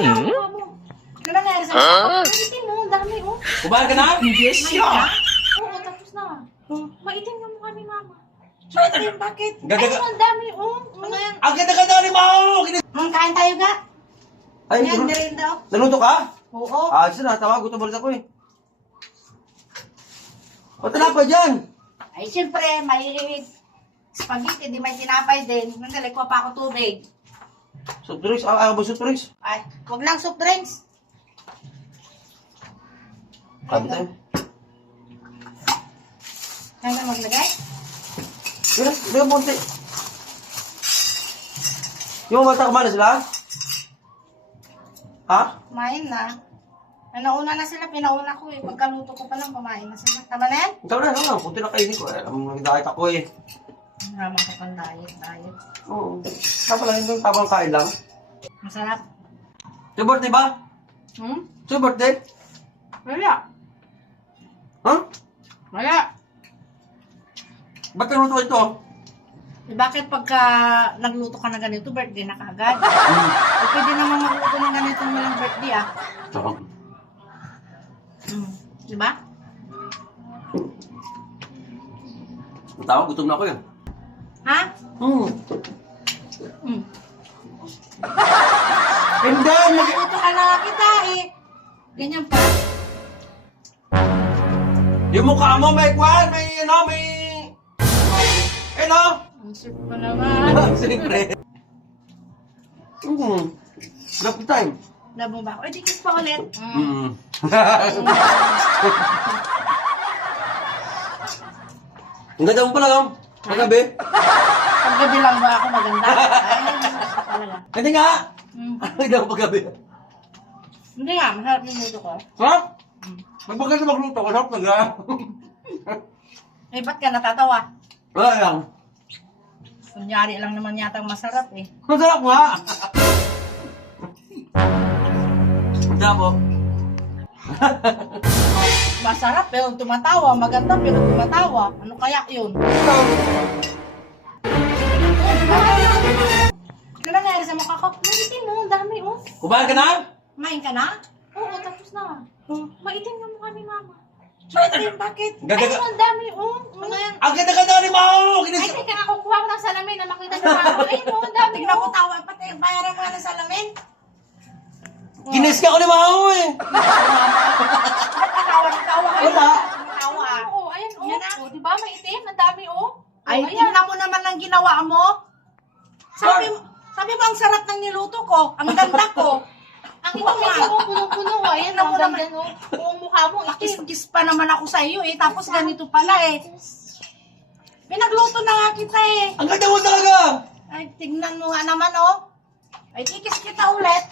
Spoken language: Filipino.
Kaya ako mukha mo. Ano nangyari sa mga? Maitim mo, ang dami oh. Kumain ka na? Yes, siya. Oo, tapos na. Maitim yung mukha ni mama. Maitim, bakit? Ay, ang dami oh. Ano yan? Ang ganda-ganda ni Mao! Kain tayo ga. Ay, Yan, merienda oh. naluto ka? Oo. Ah, sige na, tawag. Gutom ulit ako eh. Ba't tinapay dyan? Ay, siyempre, may spaghetti, di may tinapay din. Nandali, kuha pa ako tubig. Soft drinks? Ayaw ba soft drinks? Ay, huwag lang soft drinks. Sabi tayo. Kaya na maglagay? Sige, sige punti. Yung bata kumain na sila? Ha? Kumain na. Nauna na sila, pinauna ko eh. Pagkaluto ko pa lang, kumain na sila. Tama na yan? Ikaw na, ano? Punti na kainin ko. Nag-diet ako eh. Naman ka pang diet. Oo. Tapos lang yung tabang kain lang. Masarap. Sa birthday ba? Sa birthday? Wala. Ha? Wala. Ba't naluto ito? Eh, bakit pagka nagluto ka na ganito, birthday na kaagad? Eh, pwede naman magluto ng ganito malang birthday ah. Oo. Diba? Ang tawag, gutom na ako yun. Ha? Hindi! Nagluto ka na kita eh. Ganyan pa. Yung mukha mo may kwan, may Ang sip ko naman. Siyempre. Grabe time. Labo ba? O, di kiss pa ulit. Ang ganda mo pala, Paggabi. Paggabi lang ba ako maganda? Ay, talaga. Hindi nga. Ang ganda mo paggabi. Hindi nga, masarap yung luto ko. Sarap? Magpaganda magluto, masarap talaga. Eh, ba't ka natatawa? Wala lang. Kunyari lang naman yata masarap eh. Masarap nga. Masarap po. Masarap pero tumatawa, maganda pero tumatawa. Ano kaya yun? Ano nangyari sa mukha ko? Maitim mo, ang dami oh. Kumain ka na? Kumain ka na? Oo, tapos na. Maitim yung mukha ni mama. Maitim, bakit? Ay, ang dami oh. Ano yan? Ang ganda-ganda ni Mao! Ay, teka nga, kukuha ko ng salamin na makita niyo mama. Ay, no, ang dami. Tignan ko tawa, pati bayaran mo nga ng salamin. Ginis ka ko ni Mao eh! Tawa ka. Wala. Tawa. Oo, ayan oh. Yan oh, di ba maitim? Ang dami oh. Ay, tingnan mo naman ang ginawa mo. Sabi mo ang sarap ng niluto ko. Ang ganda ko. Ang ito mo, puno-puno. Ayan ang ganda no. Buong mukha mo, ikis-kis pa naman ako sa iyo eh. Tapos ganito pala eh. Pinagluto na nga kita eh. Ang ganda mo talaga! Ay, tignan mo nga naman oh. Ay, ikis kita ulit.